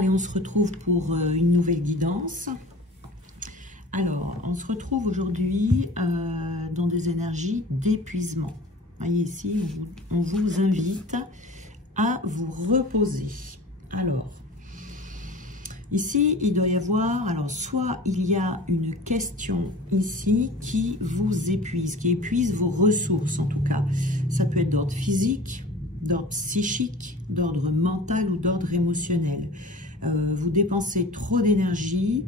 Allez, on se retrouve pour une nouvelle guidance. Alors, on se retrouve aujourd'hui dans des énergies d'épuisement. Voyez ici, on vous invite à vous reposer. Alors, ici, il doit y avoir, alors soit il y a une question ici qui vous épuise, qui épuise vos ressources en tout cas. Ça peut être d'ordre physique, d'ordre psychique, d'ordre mental ou d'ordre émotionnel. Vous dépensez trop d'énergie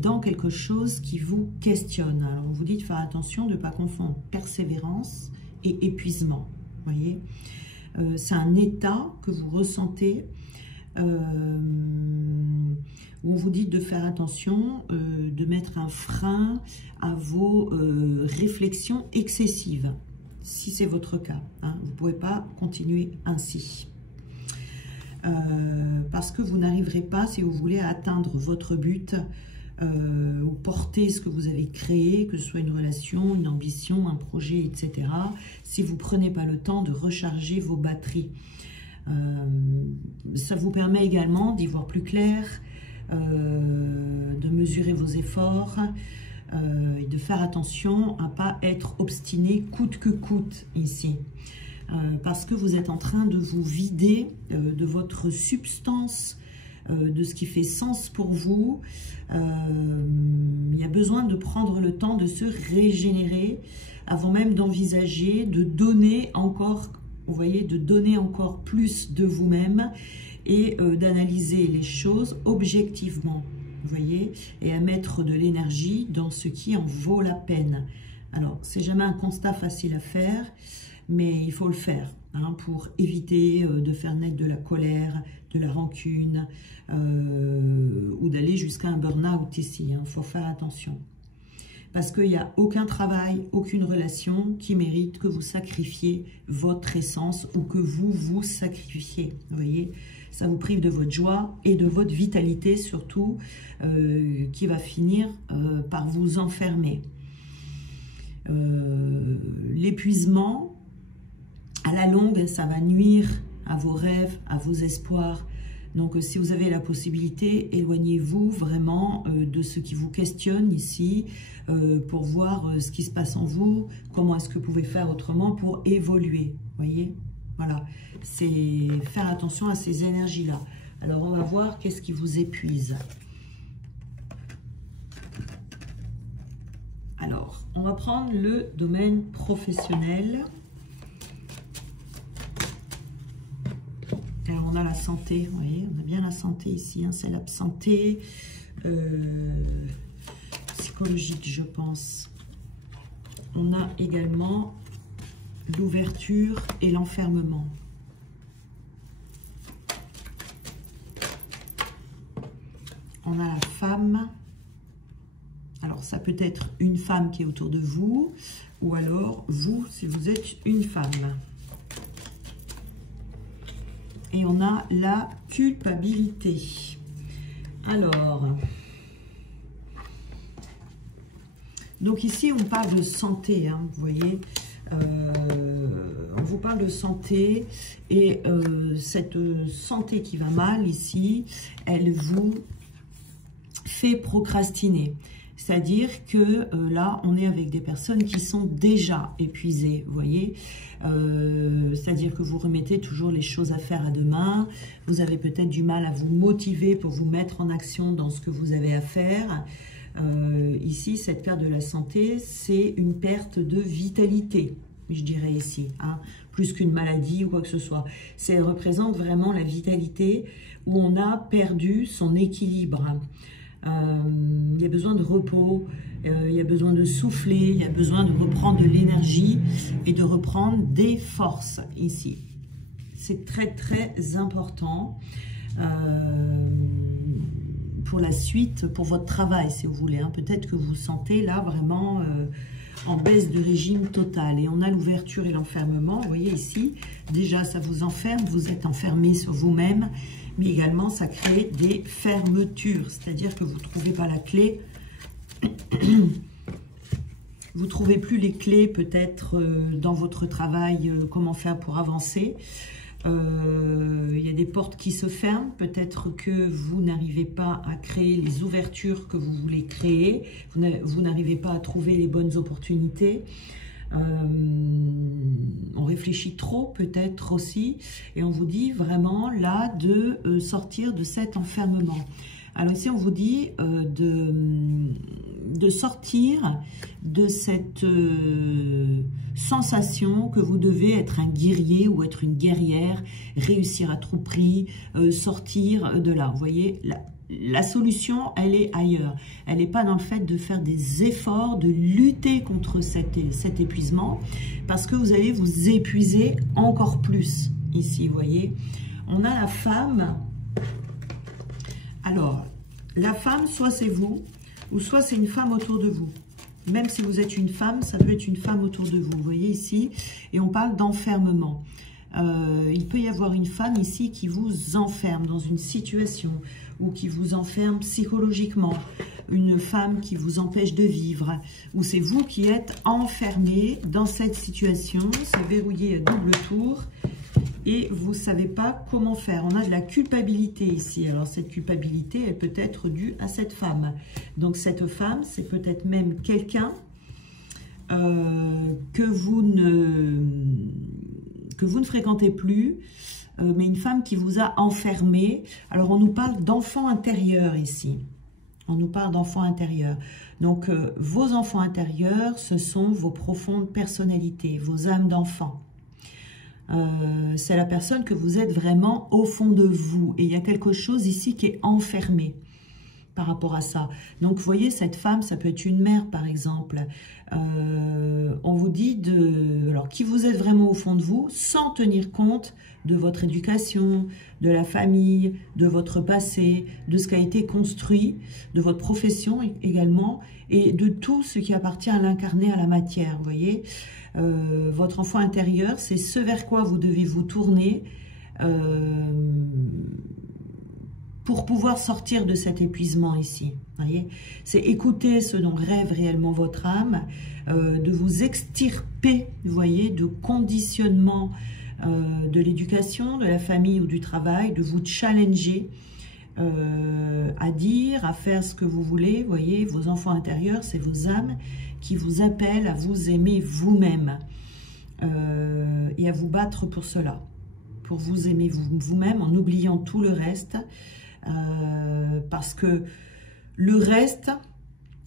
dans quelque chose qui vous questionne. Alors on vous dit de faire attention de ne pas confondre persévérance et épuisement. Voyez, c'est un état que vous ressentez où on vous dit de faire attention, de mettre un frein à vos réflexions excessives. Si c'est votre cas, hein, vous ne pouvez pas continuer ainsi. Parce que vous n'arriverez pas, si vous voulez, à atteindre votre but ou porter ce que vous avez créé, que ce soit une relation, une ambition, un projet, etc. Si vous ne prenez pas le temps de recharger vos batteries. Ça vous permet également d'y voir plus clair, de mesurer vos efforts et de faire attention à ne pas être obstiné coûte que coûte ici. Parce que vous êtes en train de vous vider de votre substance, de ce qui fait sens pour vous. Il y a besoin de prendre le temps de se régénérer avant même d'envisager de donner encore, vous voyez, de donner encore plus de vous-même et d'analyser les choses objectivement, vous voyez, et à mettre de l'énergie dans ce qui en vaut la peine. Alors, c'est jamais un constat facile à faire, mais il faut le faire hein, pour éviter de faire naître de la colère, de la rancune ou d'aller jusqu'à un burn-out ici. Il faut faire attention. Parce qu'il n'y a aucun travail, aucune relation qui mérite que vous sacrifiez votre essence ou que vous vous sacrifiez. Vous voyez, ça vous prive de votre joie et de votre vitalité surtout, qui va finir par vous enfermer. L'épuisement, à la longue, ça va nuire à vos rêves, à vos espoirs. Donc, si vous avez la possibilité, éloignez-vous vraiment de ce qui vous questionne ici pour voir ce qui se passe en vous, comment est-ce que vous pouvez faire autrement pour évoluer. Voyez, voilà, c'est faire attention à ces énergies-là. Alors, on va voir qu'est-ce qui vous épuise. Alors, on va prendre le domaine professionnel. Alors, on a la santé, vous voyez, on a bien la santé ici, hein, c'est la santé psychologique, je pense. On a également l'ouverture et l'enfermement. On a la femme. Alors, ça peut être une femme qui est autour de vous, ou alors vous, si vous êtes une femme. Et on a la culpabilité. Alors, donc ici, on parle de santé, hein, vous voyez. On vous parle de santé et cette santé qui va mal ici, elle vous fait procrastiner. C'est-à-dire que là, on est avec des personnes qui sont déjà épuisées, vous voyez. C'est-à-dire que vous remettez toujours les choses à faire à demain. Vous avez peut-être du mal à vous motiver pour vous mettre en action dans ce que vous avez à faire. Ici, cette carte de la santé, c'est une perte de vitalité, je dirais ici, hein, plus qu'une maladie ou quoi que ce soit. Ça représente vraiment la vitalité où on a perdu son équilibre. Il y a besoin de repos, il y a besoin de souffler, il y a besoin de reprendre de l'énergie et de reprendre des forces ici. C'est très très important pour la suite, pour votre travail si vous voulez. Hein. Peut-être que vous vous sentez là vraiment en baisse de régime total. Et on a l'ouverture et l'enfermement, vous voyez ici, déjà ça vous enferme, vous êtes enfermé sur vous-même. Mais également, ça crée des fermetures, c'est-à-dire que vous ne trouvez pas la clé. Vous ne trouvez plus les clés peut-être dans votre travail, comment faire pour avancer. Il y a des portes qui se ferment. Peut-être que vous n'arrivez pas à créer les ouvertures que vous voulez créer. Vous n'arrivez pas à trouver les bonnes opportunités. On réfléchit trop peut-être aussi. Et on vous dit vraiment là de sortir de cet enfermement. Alors ici, on vous dit de sortir de cette sensation que vous devez être un guerrier ou être une guerrière, réussir à tout prix, sortir de là. Vous voyez, la solution, elle est ailleurs. Elle n'est pas dans le fait de faire des efforts, de lutter contre cet épuisement, parce que vous allez vous épuiser encore plus ici, vous voyez. On a la femme. Alors, la femme, soit c'est vous, ou soit c'est une femme autour de vous. Même si vous êtes une femme, ça peut être une femme autour de vous. Vous voyez ici, et on parle d'enfermement. Il peut y avoir une femme ici qui vous enferme dans une situation, ou qui vous enferme psychologiquement. Une femme qui vous empêche de vivre, ou c'est vous qui êtes enfermé dans cette situation. C'est verrouillé à double tour. Et vous ne savez pas comment faire. On a de la culpabilité ici. Alors, cette culpabilité, elle peut être due à cette femme. Donc, cette femme, c'est peut-être même quelqu'un que vous ne fréquentez plus, mais une femme qui vous a enfermé. Alors, on nous parle d'enfants intérieurs ici. On nous parle d'enfants intérieurs. Donc, vos enfants intérieurs, ce sont vos profondes personnalités, vos âmes d'enfants. C'est la personne que vous êtes vraiment au fond de vous. Et il y a quelque chose ici qui est enfermé par rapport à ça. Donc, vous voyez, cette femme, ça peut être une mère, par exemple. On vous dit alors, qui vous êtes vraiment au fond de vous, sans tenir compte de votre éducation, de la famille, de votre passé, de ce qui a été construit, de votre profession également, et de tout ce qui appartient à l'incarné, à la matière, vous voyez. Votre enfant intérieur, c'est ce vers quoi vous devez vous tourner pour pouvoir sortir de cet épuisement ici. C'est écouter ce dont rêve réellement votre âme, de vous extirper, vous voyez, de conditionnement de l'éducation, de la famille ou du travail, de vous challenger à dire, à faire ce que vous voulez. Vous voyez, vos enfants intérieurs, c'est vos âmes qui vous appellent à vous aimer vous-même et à vous battre pour cela, pour vous aimer vous-même en oubliant tout le reste, parce que le reste,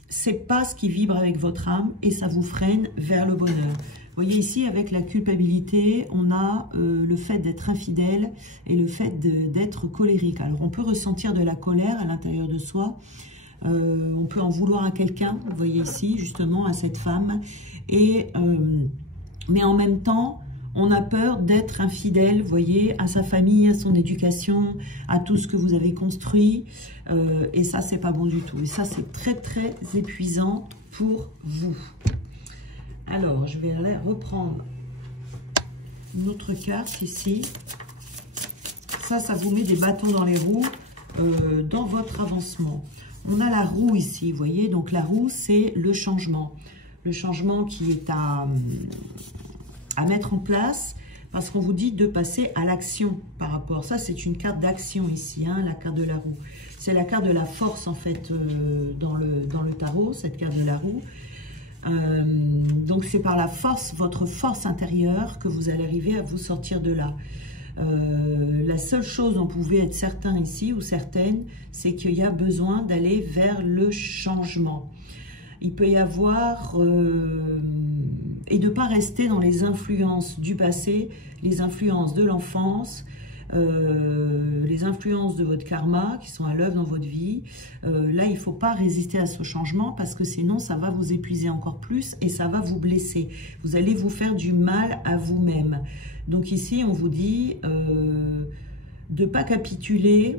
c'est pas ce qui vibre avec votre âme et ça vous freine vers le bonheur. Vous voyez ici, avec la culpabilité, on a le fait d'être infidèle et le fait d'être colérique. Alors, on peut ressentir de la colère à l'intérieur de soi. On peut en vouloir à quelqu'un, vous voyez ici, justement, à cette femme. Mais en même temps, on a peur d'être infidèle, vous voyez, à sa famille, à son éducation, à tout ce que vous avez construit. Et ça, c'est pas bon du tout. Et ça, c'est très, très épuisant pour vous. Alors, je vais aller reprendre une autre carte ici. Ça vous met des bâtons dans les roues dans votre avancement. On a la roue ici, vous voyez. Donc, la roue, c'est le changement. Le changement qui est à mettre en place parce qu'on vous dit de passer à l'action par rapport. Ça, c'est une carte d'action ici, hein, la carte de la roue. C'est la carte de la force, en fait, dans le tarot, cette carte de la roue. Donc, c'est par la force, votre force intérieure, que vous allez arriver à vous sortir de là. La seule chose dont vous pouvez être certain ici, ou certaine, c'est qu'il y a besoin d'aller vers le changement. Il peut y avoir, et de ne pas rester dans les influences du passé, les influences de l'enfance, les influences de votre karma qui sont à l'œuvre dans votre vie. Là, il ne faut pas résister à ce changement parce que sinon, ça va vous épuiser encore plus et ça va vous blesser. Vous allez vous faire du mal à vous-même. Donc ici, on vous dit de ne pas capituler,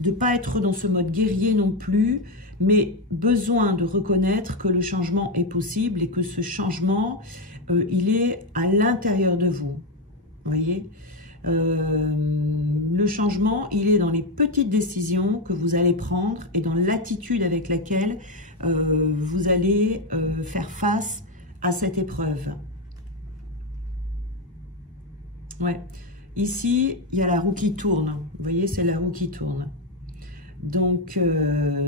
de ne pas être dans ce mode guerrier non plus, mais besoin de reconnaître que le changement est possible et que ce changement, il est à l'intérieur de vous. Vous voyez, le changement, il est dans les petites décisions que vous allez prendre et dans l'attitude avec laquelle vous allez faire face à cette épreuve. Ouais. Ici, il y a la roue qui tourne. Vous voyez, c'est la roue qui tourne. Donc,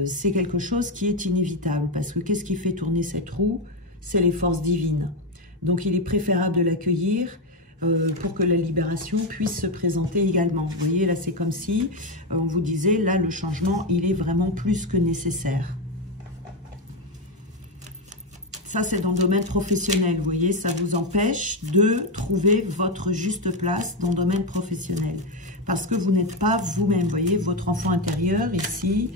c'est quelque chose qui est inévitable. Parce que qu'est-ce qui fait tourner cette roue? C'est les forces divines. Donc, il est préférable de l'accueillir pour que la libération puisse se présenter également. Vous voyez, là, c'est comme si on vous disait, là, le changement, il est vraiment plus que nécessaire. Ça, c'est dans le domaine professionnel, vous voyez, ça vous empêche de trouver votre juste place dans le domaine professionnel. Parce que vous n'êtes pas vous-même, vous voyez, votre enfant intérieur, ici,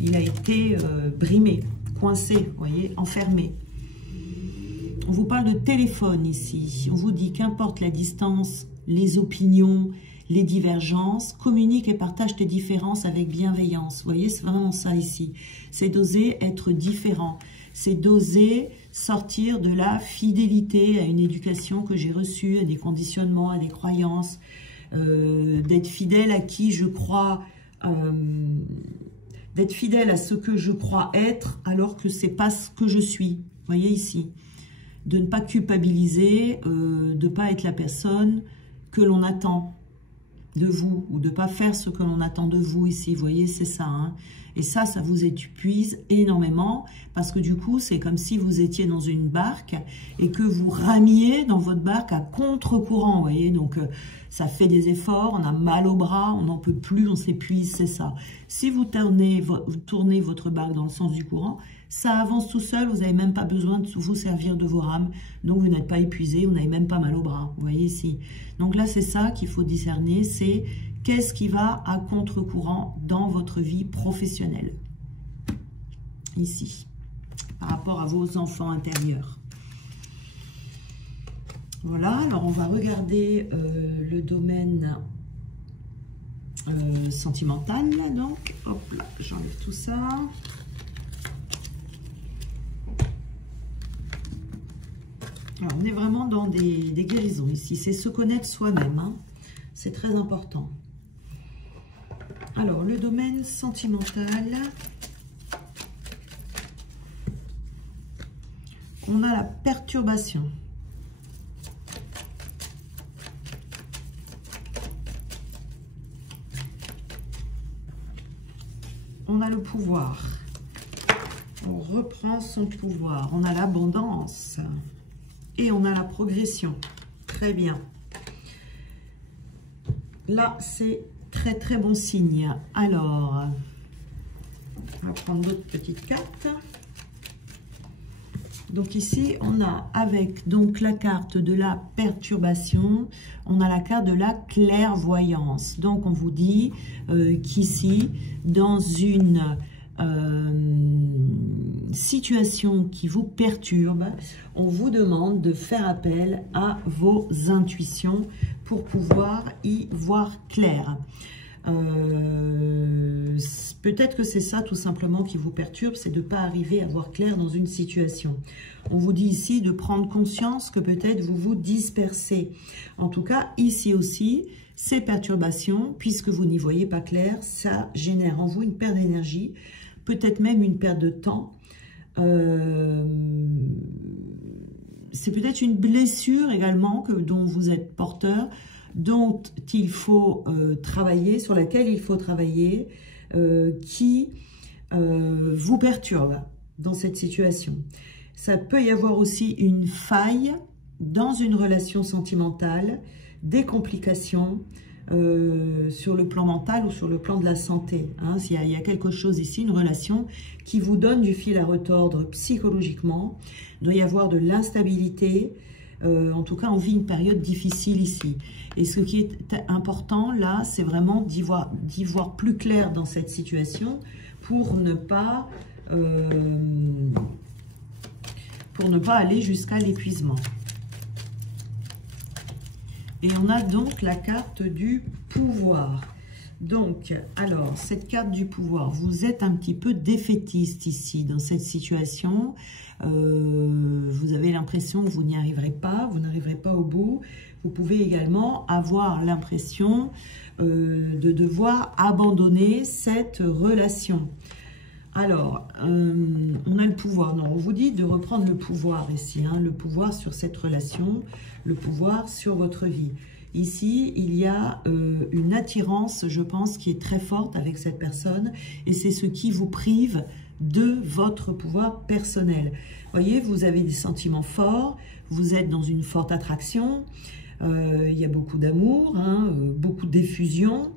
il a été brimé, coincé, vous voyez, enfermé. On vous parle de téléphone ici. On vous dit qu'importe la distance, les opinions, les divergences, communique et partage tes différences avec bienveillance. Vous voyez, c'est vraiment ça ici. C'est d'oser être différent. C'est d'oser sortir de la fidélité à une éducation que j'ai reçue, à des conditionnements, à des croyances, d'être fidèle à qui je crois, d'être fidèle à ce que je crois être, alors que c'est pas ce que je suis. Vous voyez ici, de ne pas culpabiliser, de ne pas être la personne que l'on attend de vous, ou de ne pas faire ce que l'on attend de vous ici, vous voyez, c'est ça, hein. Et ça vous épuise énormément, parce que du coup, c'est comme si vous étiez dans une barque, et que vous ramiez dans votre barque à contre-courant, vous voyez, donc ça fait des efforts, on a mal au bras, on n'en peut plus, on s'épuise, c'est ça. Si vous tournez votre barque dans le sens du courant, ça avance tout seul, vous n'avez même pas besoin de vous servir de vos rames, donc vous n'êtes pas épuisé, vous n'avez même pas mal au bras, vous voyez ici. Donc là, c'est ça qu'il faut discerner, c'est qu'est-ce qui va à contre-courant dans votre vie professionnelle, ici, par rapport à vos enfants intérieurs. Voilà, alors on va regarder le domaine sentimental, là, donc, hop là, j'enlève tout ça. Alors, on est vraiment dans des guérisons ici. C'est se connaître soi-même. Hein. C'est très important. Alors, le domaine sentimental. On a la perturbation. On a le pouvoir. On reprend son pouvoir. On a l'abondance. Et on a la progression. Très bien. Là, c'est très très bon signe. Alors, on va prendre d'autres petites cartes. Donc ici, on a avec donc la carte de la perturbation, on a la carte de la clairvoyance. Donc on vous dit qu'ici, dans une situation qui vous perturbe, on vous demande de faire appel à vos intuitions pour pouvoir y voir clair. Peut-être que c'est ça tout simplement qui vous perturbe, c'est de ne pas arriver à voir clair dans une situation. On vous dit ici de prendre conscience que peut-être vous vous dispersez. En tout cas, ici aussi, ces perturbations, puisque vous n'y voyez pas clair, ça génère en vous une perte d'énergie, peut-être même une perte de temps. C'est peut-être une blessure également dont vous êtes porteur, dont il faut travailler, sur laquelle il faut travailler, qui vous perturbe dans cette situation. Ça peut y avoir aussi une faille dans une relation sentimentale, des complications sur le plan mental ou sur le plan de la santé. Hein. Il y a quelque chose ici, une relation qui vous donne du fil à retordre psychologiquement. Il doit y avoir de l'instabilité. En tout cas, on vit une période difficile ici. Et ce qui est important, là, c'est vraiment d'y voir plus clair dans cette situation pour ne pas aller jusqu'à l'épuisement. Et on a donc la carte du pouvoir. Donc, alors, cette carte du pouvoir, vous êtes un petit peu défaitiste ici, dans cette situation. Vous avez l'impression que vous n'y arriverez pas, vous n'arriverez pas au bout. Vous pouvez également avoir l'impression de devoir abandonner cette relation. Alors, on a le pouvoir. Non, on vous dit de reprendre le pouvoir ici, hein, le pouvoir sur cette relation, le pouvoir sur votre vie. Ici, il y a une attirance, je pense, qui est très forte avec cette personne, et c'est ce qui vous prive de votre pouvoir personnel. Vous voyez, vous avez des sentiments forts, vous êtes dans une forte attraction, il y a beaucoup d'amour, hein, beaucoup d'effusion.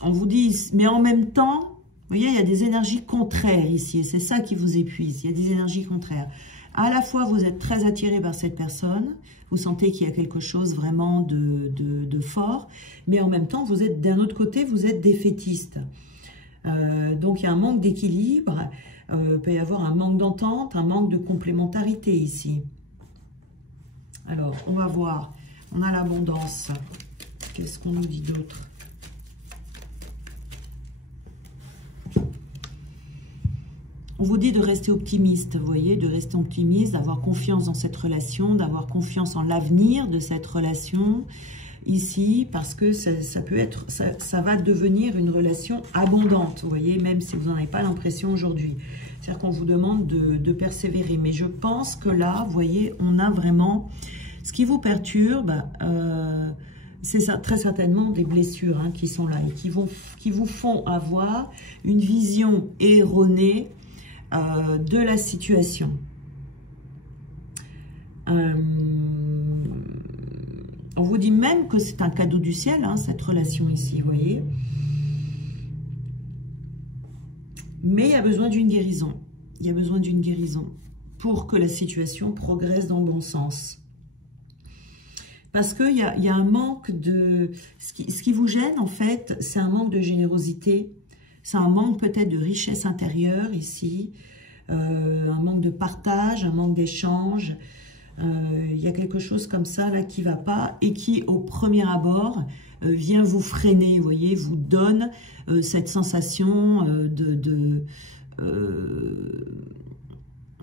On vous dit, mais en même temps, vous voyez, il y a des énergies contraires ici, et c'est ça qui vous épuise, il y a des énergies contraires. À la fois, vous êtes très attiré par cette personne, vous sentez qu'il y a quelque chose vraiment de fort, mais en même temps, vous êtes d'un autre côté, vous êtes défaitiste. Donc, il y a un manque d'équilibre, il peut y avoir un manque d'entente, un manque de complémentarité ici. Alors, on va voir, on a l'abondance. Qu'est-ce qu'on nous dit d'autre ? On vous dit de rester optimiste, vous voyez, de rester optimiste, d'avoir confiance dans cette relation, d'avoir confiance en l'avenir de cette relation ici, parce que ça peut être, ça va devenir une relation abondante, vous voyez, même si vous n'en avez pas l'impression aujourd'hui. C'est-à-dire qu'on vous demande de persévérer. Mais je pense que là, vous voyez, on a vraiment ce qui vous perturbe. C'est très certainement des blessures hein, qui sont là et qui vous font avoir une vision erronée de la situation. On vous dit même que c'est un cadeau du ciel, hein, cette relation ici, vous voyez. Mais il y a besoin d'une guérison. Il y a besoin d'une guérison pour que la situation progresse dans le bon sens. Parce qu'il y a un manque de... Ce qui vous gêne, en fait, c'est un manque de générosité. C'est un manque peut-être de richesse intérieure ici, un manque de partage, un manque d'échange. Il y a quelque chose comme ça là qui ne va pas et qui, au premier abord, vient vous freiner, vous voyez, vous donne cette sensation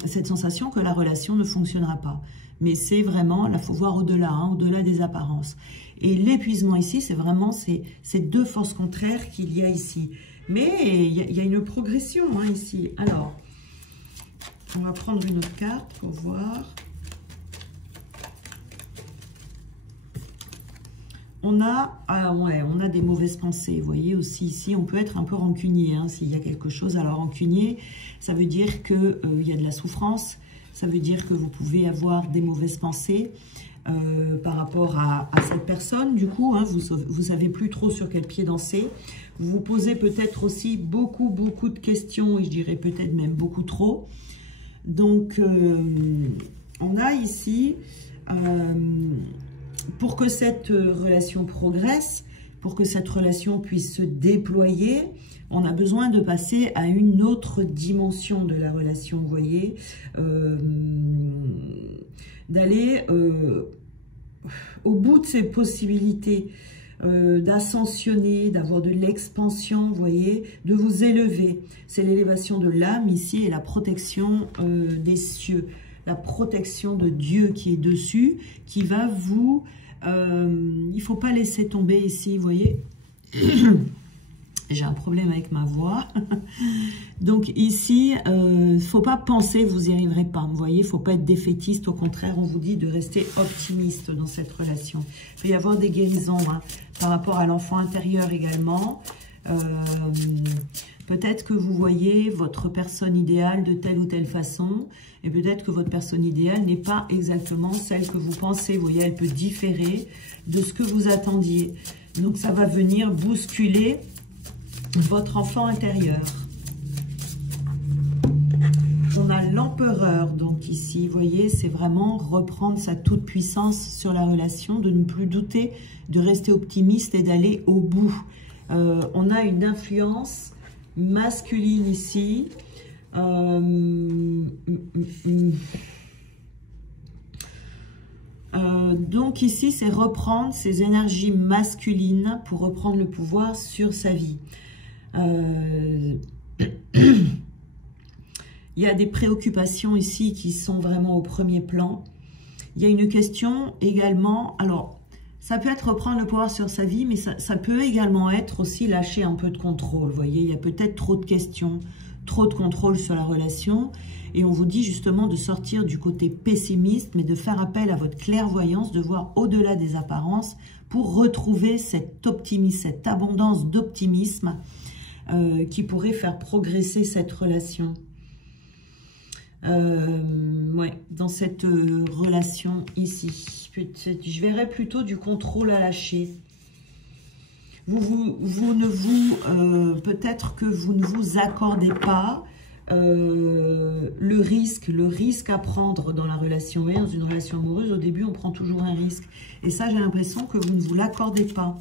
cette sensation que la relation ne fonctionnera pas. Mais c'est vraiment, là, il faut voir au-delà, hein, au-delà des apparences. Et l'épuisement ici, c'est vraiment ces deux forces contraires qu'il y a ici. Mais il y a une progression hein, ici. Alors, on va prendre une autre carte pour voir. On a des mauvaises pensées. Vous voyez aussi ici, on peut être un peu rancunier. Hein, s'il y a quelque chose, alors rancunier, ça veut dire qu'il y a de la souffrance. Ça veut dire que vous pouvez avoir des mauvaises pensées par rapport à cette personne. Du coup, hein, vous ne savez plus trop sur quel pied danser. Vous vous posez peut-être aussi beaucoup de questions, et je dirais peut-être même beaucoup trop. Donc, on a ici, pour que cette relation progresse, pour que cette relation puisse se déployer, on a besoin de passer à une autre dimension de la relation, vous voyez, d'aller au bout de ses possibilités, d'ascensionner, d'avoir de l'expansion, vous voyez, de vous élever. C'est l'élévation de l'âme ici et la protection des cieux, la protection de Dieu qui est dessus, qui va vous... il ne faut pas laisser tomber ici, vous voyez. J'ai un problème avec ma voix. Donc ici, il ne faut pas penser que vous n'y arriverez pas. Vous voyez, il ne faut pas être défaitiste. Au contraire, on vous dit de rester optimiste dans cette relation. Il peut y avoir des guérisons hein, par rapport à l'enfant intérieur également. Peut-être que vous voyez votre personne idéale de telle ou telle façon. Et peut-être que votre personne idéale n'est pas exactement celle que vous pensez. Vous voyez, elle peut différer de ce que vous attendiez. Donc ça va venir bousculer votre enfant intérieur. On a l'empereur, donc ici, vous voyez, c'est vraiment reprendre sa toute-puissance sur la relation, de ne plus douter, de rester optimiste et d'aller au bout. On a une influence masculine ici. Donc ici, c'est reprendre ses énergies masculines pour reprendre le pouvoir sur sa vie. Il y a des préoccupations ici qui sont vraiment au premier plan. Il y a une question également, alors Ça peut être reprendre le pouvoir sur sa vie, mais ça peut également être aussi lâcher un peu de contrôle. Vous voyez, il y a peut-être trop de questions, trop de contrôle sur la relation. Et on vous dit justement de sortir du côté pessimiste, mais de faire appel à votre clairvoyance, de voir au-delà des apparences pour retrouver cet optimisme, cette abondance d'optimisme qui pourrait faire progresser cette relation. Ouais, dans cette relation ici. Je verrais plutôt du contrôle à lâcher. Peut-être que vous ne vous accordez pas le risque à prendre dans la relation. Et dans une relation amoureuse, au début, on prend toujours un risque. Et ça, j'ai l'impression que vous ne vous l'accordez pas.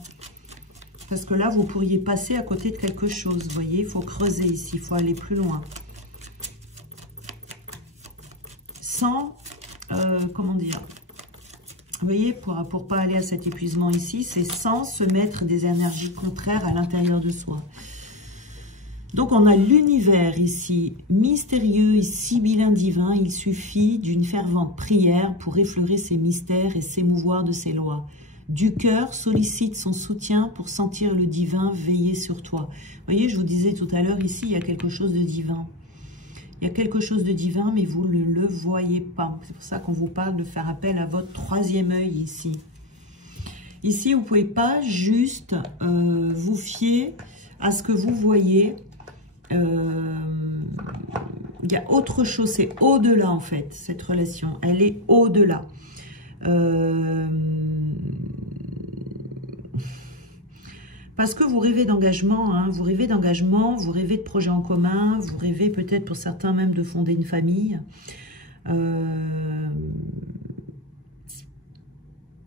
Parce que là, vous pourriez passer à côté de quelque chose. Vous voyez, il faut creuser ici, il faut aller plus loin. Sans, comment dire, vous voyez, pour pas aller à cet épuisement ici, c'est sans se mettre des énergies contraires à l'intérieur de soi. Donc, on a l'univers ici, mystérieux et sibyllin divin. Il suffit d'une fervente prière pour effleurer ses mystères et s'émouvoir de ses lois. Du cœur sollicite son soutien pour sentir le divin veiller sur toi. Vous voyez, je vous disais tout à l'heure, ici, il y a quelque chose de divin. Il y a quelque chose de divin, mais vous ne le voyez pas. C'est pour ça qu'on vous parle de faire appel à votre troisième œil ici. Ici, vous ne pouvez pas juste vous fier à ce que vous voyez. Il y a autre chose, c'est au-delà en fait, cette relation. Elle est au-delà. Parce que vous rêvez d'engagement, hein, vous rêvez de projets en commun, vous rêvez peut-être pour certains même de fonder une famille.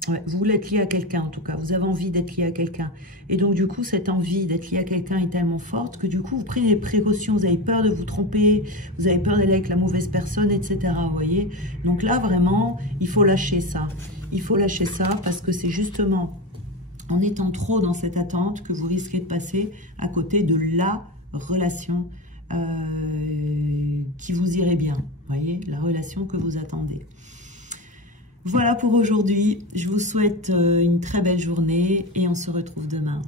Ouais, vous voulez être lié à quelqu'un en tout cas, vous avez envie d'être lié à quelqu'un. Et donc du coup, cette envie d'être lié à quelqu'un est tellement forte que du coup, vous prenez des précautions, vous avez peur de vous tromper, vous avez peur d'aller avec la mauvaise personne, etc. Vous voyez. Donc là, vraiment, il faut lâcher ça. Il faut lâcher ça parce que c'est justement en étant trop dans cette attente que vous risquez de passer à côté de la relation qui vous irait bien. Vous voyez, la relation que vous attendez. Voilà pour aujourd'hui. Je vous souhaite une très belle journée et on se retrouve demain.